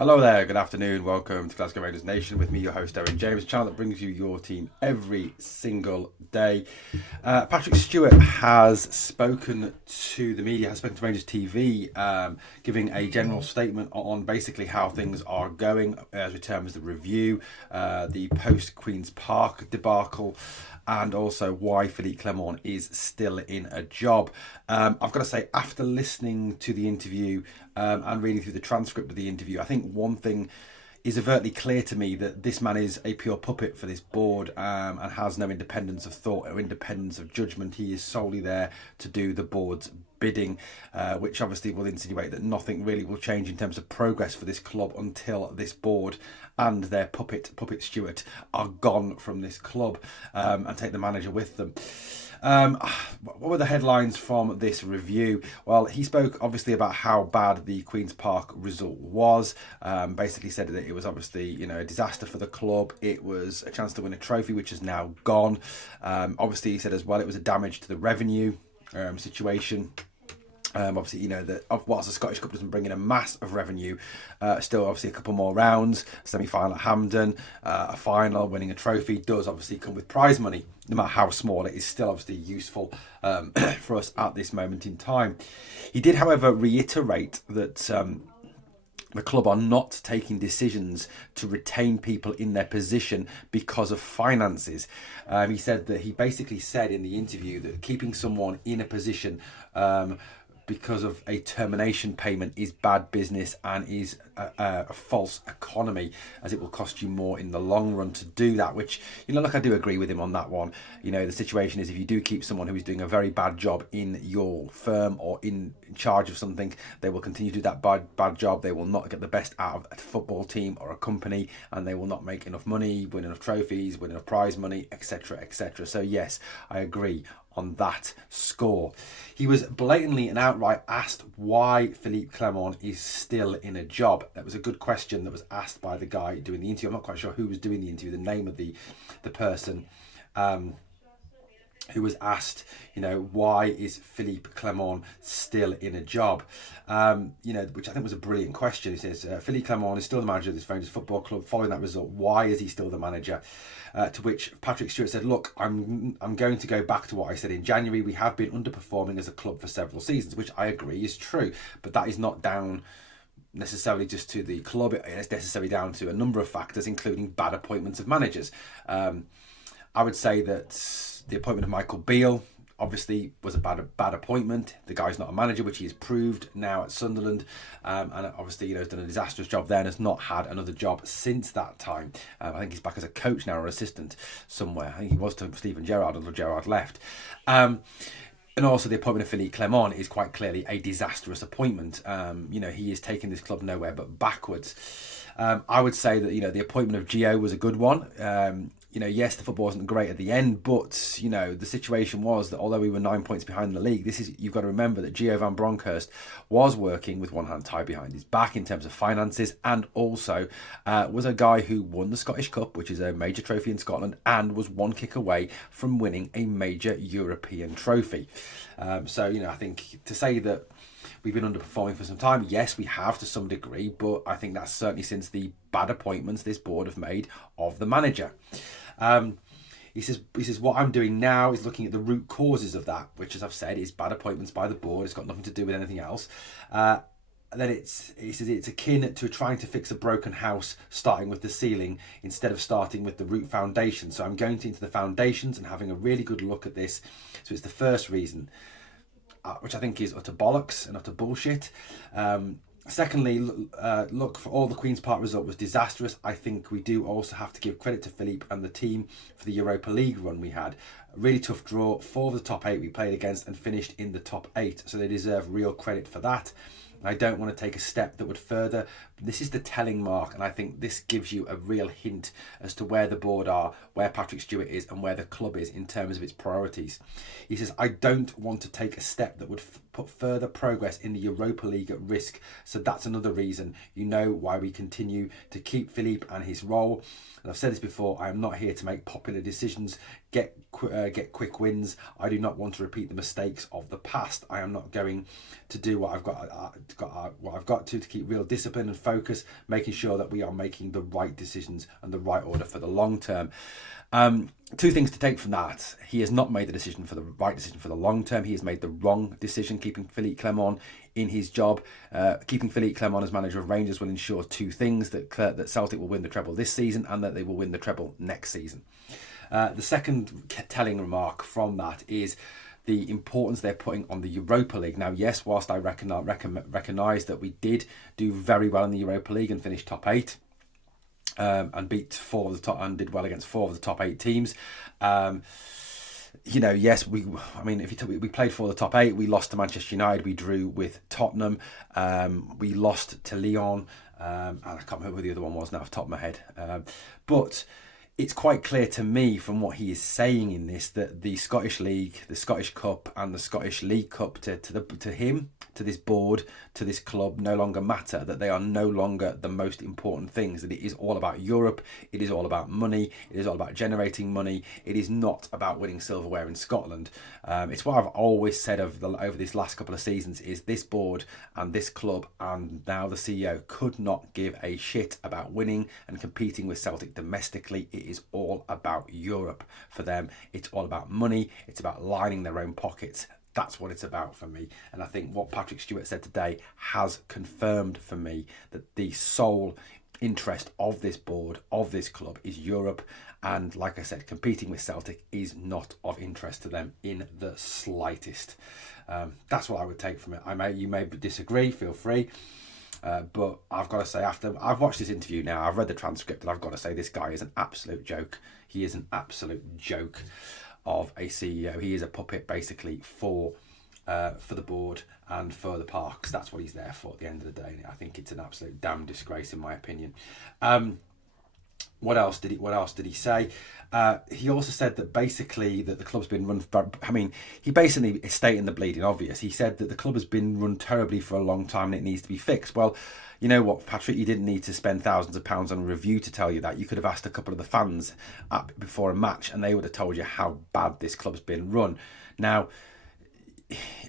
Hello there, good afternoon, welcome to Glasgow Rangers Nation with me, your host Darren James, a channel that brings you your team every single day. Patrick Stewart has spoken to the media, has spoken to Rangers TV, giving a general statement on basically how things are going as regards the review, the post-Queen's Park debacle, and also why Philippe Clement is still in a job. I've got to say, after listening to the interview and reading through the transcript of the interview, I think one thing is overtly clear to me, that this man is a pure puppet for this board and has no independence of thought or independence of judgment. He is solely there to do the board's bidding, which obviously will insinuate that nothing really will change in terms of progress for this club until this board and their puppet Stewart are gone from this club and take the manager with them. What were the headlines from this review? Well, he spoke obviously about how bad the Queen's Park result was. Basically said that it was obviously, a disaster for the club. It was a chance to win a trophy, which is now gone. Obviously, he said as well it was a damage to the revenue situation. Obviously, that whilst the Scottish Cup doesn't bring in a mass of revenue, still obviously a couple more rounds, semi-final at Hampden, a final, winning a trophy does obviously come with prize money. No matter how small, it is still obviously useful for us at this moment in time. He did, however, reiterate that the club are not taking decisions to retain people in their position because of finances. He said that he basically said in the interview that keeping someone in a position because of a termination payment is bad business and is a false economy, as it will cost you more in the long run to do that, which, look, I do agree with him on that one. The situation is, if you do keep someone who is doing a very bad job in your firm or in charge of something, they will continue to do that bad job. They will not get the best out of a football team or a company, and they will not make enough money, win enough trophies, win enough prize money, etc., etc. So yes, I agree on that score. He was blatantly and outright asked why Philippe Clement is still in a job. That was a good question that was asked by the guy doing the interview. I'm not quite sure who was doing the interview, the name of the person who was asked, why is Philippe Clement still in a job? Which I think was a brilliant question. He says, Philippe Clement is still the manager of this Rangers Football Club. Following that result, why is he still the manager? To which Patrick Stewart said, look, I'm going to go back to what I said in January. We have been underperforming as a club for several seasons, which I agree is true. But that is not down necessarily just to the club. It's necessarily down to a number of factors, including bad appointments of managers. I would say that the appointment of Michael Beale obviously was a bad appointment. The guy's not a manager, which he has proved now at Sunderland, and obviously has done a disastrous job there and has not had another job since that time. I think he's back as a coach now or assistant somewhere. I think he was to Stephen Gerrard until Gerrard left. And also the appointment of Philippe Clement is quite clearly a disastrous appointment. He is taking this club nowhere but backwards. I would say that, the appointment of Gio was a good one. Yes, the football wasn't great at the end, but, the situation was that although we were 9 points behind the league, you've got to remember that Gio van Bronckhorst was working with one hand tied behind his back in terms of finances, and also was a guy who won the Scottish Cup, which is a major trophy in Scotland, and was one kick away from winning a major European trophy. I think to say that we've been underperforming for some time, yes, we have to some degree, but I think that's certainly since the bad appointments this board have made of the manager. He says, what I'm doing now is looking at the root causes of that, which, as I've said, is bad appointments by the board. It's got nothing to do with anything else. Then he says it's akin to trying to fix a broken house, starting with the ceiling instead of starting with the root foundation. So I'm going into the foundations and having a really good look at this. So it's the first reason, which I think is utter bollocks and utter bullshit. Secondly, look, for all the Queen's Park result was disastrous. I think we do also have to give credit to Philippe and the team for the Europa League run we had. A really tough draw. 4 of the top 8 we played against and finished in the top 8. So they deserve real credit for that. I don't want to take a step that would further. This is the telling mark, and I think this gives you a real hint as to where the board are, where Patrick Stewart is, and where the club is in terms of its priorities. He says, I don't want to take a step that would put further progress in the Europa League at risk. So that's another reason, why we continue to keep Philippe and his role. And I've said this before, I am not here to make popular decisions, get quick wins. I do not want to repeat the mistakes of the past. I am not going to do what I've got to keep real discipline and focus, making sure that we are making the right decisions and the right order for the long term. Two things to take from that. He has not made the right decision for the long term. He has made the wrong decision keeping Philippe Clement in his job. Keeping Philippe Clement as manager of Rangers will ensure two things: that Celtic will win the treble this season and that they will win the treble next season. The second telling remark from that is the importance they're putting on the Europa League. Now, yes, whilst I recognise that we did do very well in the Europa League and finished top 8, and beat four of the top and did well against four of the top 8 teams. Yes, we played for the top 8. We lost to Manchester United. We drew with Tottenham. We lost to Lyon. And I can't remember who the other one was now off the top of my head. But it's quite clear to me from what he is saying in this that the Scottish League, the Scottish Cup and the Scottish League Cup to him, to this board, to this club no longer matter, that they are no longer the most important things, that it is all about Europe, it is all about money, it is all about generating money, it is not about winning silverware in Scotland. It's what I've always said over this last couple of seasons is this board and this club and now the CEO could not give a shit about winning and competing with Celtic domestically. It is all about Europe for them. It's all about money. It's about lining their own pockets. That's what it's about for me. And I think what Patrick Stewart said today has confirmed for me that the sole interest of this board, of this club, is Europe. And like I said, competing with Celtic is not of interest to them in the slightest. That's what I would take from it. You may disagree, feel free. But I've got to say, after I've watched this interview now, I've read the transcript, and I've got to say this guy is an absolute joke. He is an absolute joke of a CEO. He is a puppet basically for the board and for the parks. That's what he's there for at the end of the day. I think it's an absolute damn disgrace in my opinion. What else did he say? He also said that basically that the club's been run. He basically is stating the bleeding obvious. He said that the club has been run terribly for a long time and it needs to be fixed. Well, you know what, Patrick, you didn't need to spend thousands of pounds on a review to tell you that. You could have asked a couple of the fans before a match and they would have told you how bad this club's been run. Now,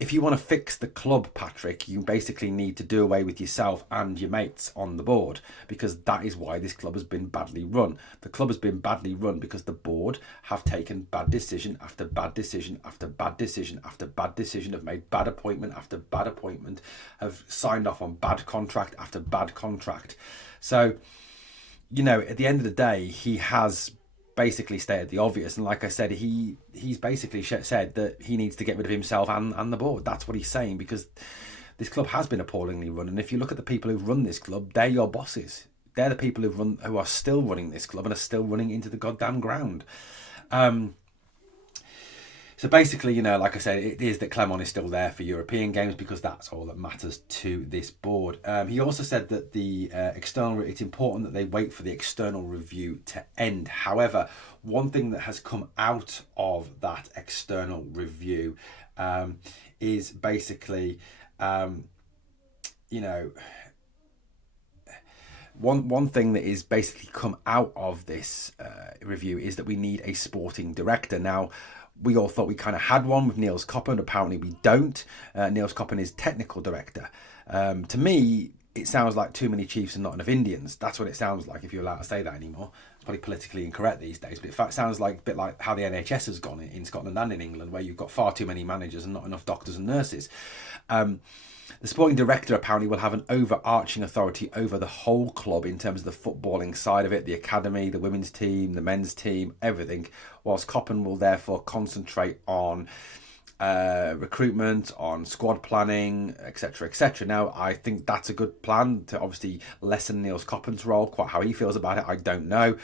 if you want to fix the club, Patrick, you basically need to do away with yourself and your mates on the board, because that is why this club has been badly run. The club has been badly run because the board have taken bad decision after bad decision after bad decision after bad decision, have made bad appointment after bad appointment, have signed off on bad contract after bad contract. So, at the end of the day, he has basically stated the obvious, and like I said, he's basically said that he needs to get rid of himself and the board. That's what he's saying, because this club has been appallingly run, and if you look at the people who've run this club, they're your bosses. They're the people who are still running this club and are still running into the goddamn ground. So basically, like I said, it is that Clement is still there for European games because that's all that matters to this board. He also said that it's important that they wait for the external review to end. However, one thing that has come out of that external review is basically, One thing that is basically come out of this review is that we need a sporting director. Now, we all thought we kind of had one with Niels Koppen. Apparently we don't. Niels Koppen is technical director. To me, it sounds like too many chiefs and not enough Indians. That's what it sounds like, if you're allowed to say that anymore. It's probably politically incorrect these days, but in fact, it sounds like a bit like how the NHS has gone in Scotland and in England, where you've got far too many managers and not enough doctors and nurses. The sporting director apparently will have an overarching authority over the whole club in terms of the footballing side of it, the academy, the women's team, the men's team, everything, whilst Koppen will therefore concentrate on recruitment, on squad planning, etc, etc. Now, I think that's a good plan to obviously lessen Niels Koppen's role. Quite how he feels about it, I don't know.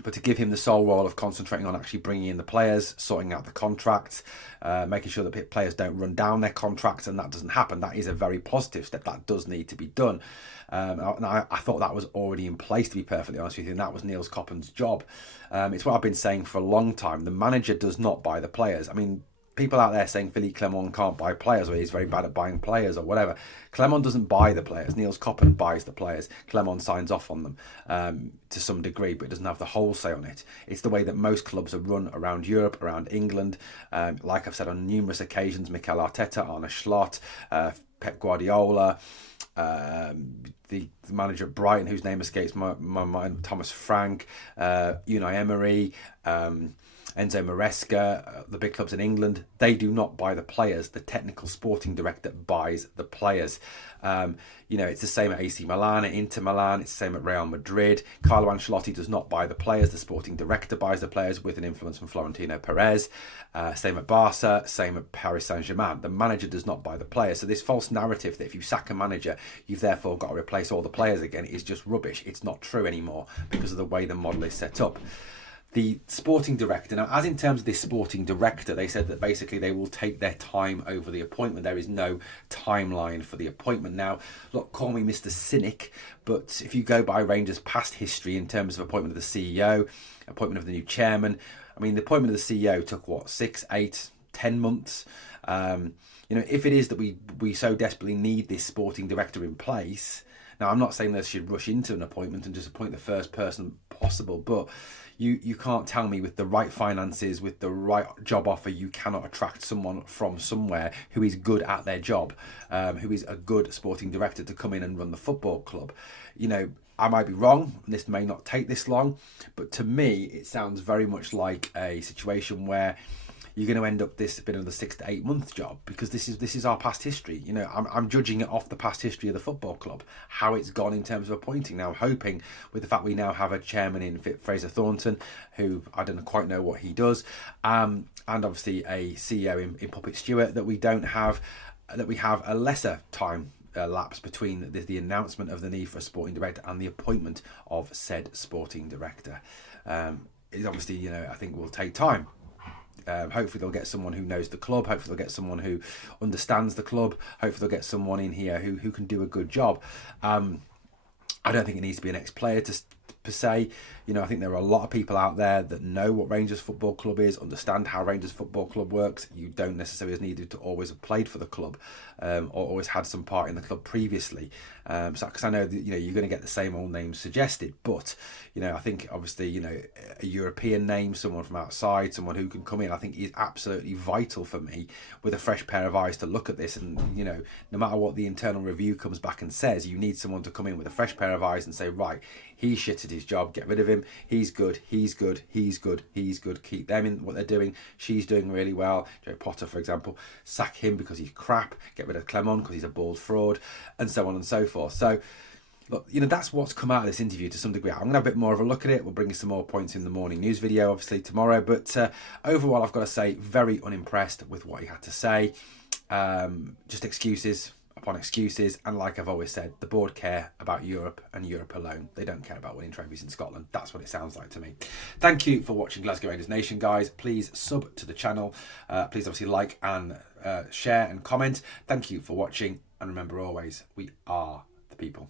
But to give him the sole role of concentrating on actually bringing in the players, sorting out the contracts, making sure that players don't run down their contracts, and that doesn't happen. That is a very positive step. That does need to be done. And I thought that was already in place, to be perfectly honest with you, and that was Niels Koppen's job. It's what I've been saying for a long time. The manager does not buy the players. I mean, people out there saying Philippe Clement can't buy players, or he's very bad at buying players, or whatever. Clement doesn't buy the players. Niels Koppen buys the players. Clement signs off on them to some degree, but doesn't have the whole say on it. It's the way that most clubs are run around Europe, around England. Like I've said on numerous occasions, Mikel Arteta, Arne Slot, Pep Guardiola, the manager at Brighton, whose name escapes my mind, Thomas Frank, Unai Emery, Enzo Maresca, the big clubs in England, they do not buy the players. The technical sporting director buys the players. It's the same at AC Milan, at Inter Milan, it's the same at Real Madrid. Carlo Ancelotti does not buy the players. The sporting director buys the players with an influence from Florentino Perez. Same at Barca, same at Paris Saint-Germain. The manager does not buy the players. So this false narrative that if you sack a manager, you've therefore got to replace all the players again is just rubbish. It's not true anymore because of the way the model is set up. The sporting director, now as in terms of this sporting director, they said that basically they will take their time over the appointment. There is no timeline for the appointment. Now, look, call me Mr. Cynic, but if you go by Rangers' past history in terms of appointment of the CEO, appointment of the new chairman, I mean, the appointment of the CEO took, 6, 8, 10 months? If it is that we so desperately need this sporting director in place, now I'm not saying they should rush into an appointment and just appoint the first person possible, but you can't tell me with the right finances, with the right job offer, you cannot attract someone from somewhere who is good at their job, who is a good sporting director to come in and run the football club. I might be wrong, and this may not take this long, but to me, it sounds very much like a situation where you're going to end up this been another 6 to 8 month job, because this is our past history. I'm judging it off the past history of the football club, how it's gone in terms of appointing. Now, I'm hoping with the fact we now have a chairman in Fraser Thornton, who I don't quite know what he does, and obviously a CEO in Patrick Stewart, that we have a lesser time lapse between the announcement of the need for a sporting director and the appointment of said sporting director. It obviously, I think will take time. Hopefully they'll get someone who knows the club. Hopefully they'll get someone who understands the club. Hopefully they'll get someone in here who can do a good job. I don't think it needs to be an ex-player per se. I think there are a lot of people out there that know what Rangers Football Club is, understand how Rangers Football Club works. You don't necessarily need to always have played for the club or always had some part in the club previously. Because I know that, you're going to get the same old names suggested, but I think obviously a European name, someone from outside, someone who can come in, I think is absolutely vital for me with a fresh pair of eyes to look at this. And no matter what the internal review comes back and says, you need someone to come in with a fresh pair of eyes and say, right, he shit at his job, get rid of him. He's good, he's good, he's good, he's good. Keep them in what they're doing. She's doing really well. Joe Potter, for example, sack him because he's crap. Get rid of Clement because he's a bald fraud, and so on and so forth. So, look, that's what's come out of this interview to some degree. I'm going to have a bit more of a look at it. We'll bring you some more points in the morning news video, obviously, tomorrow. But overall, I've got to say, very unimpressed with what he had to say. Just excuses upon excuses, and like I've always said, the board care about Europe and Europe alone. They don't care about winning trophies in Scotland. That's what it sounds like to me. Thank you for watching Glasgow Rangers Nation, guys. Please sub to the channel. Please obviously like and share and comment. Thank you for watching, and remember always, we are the people.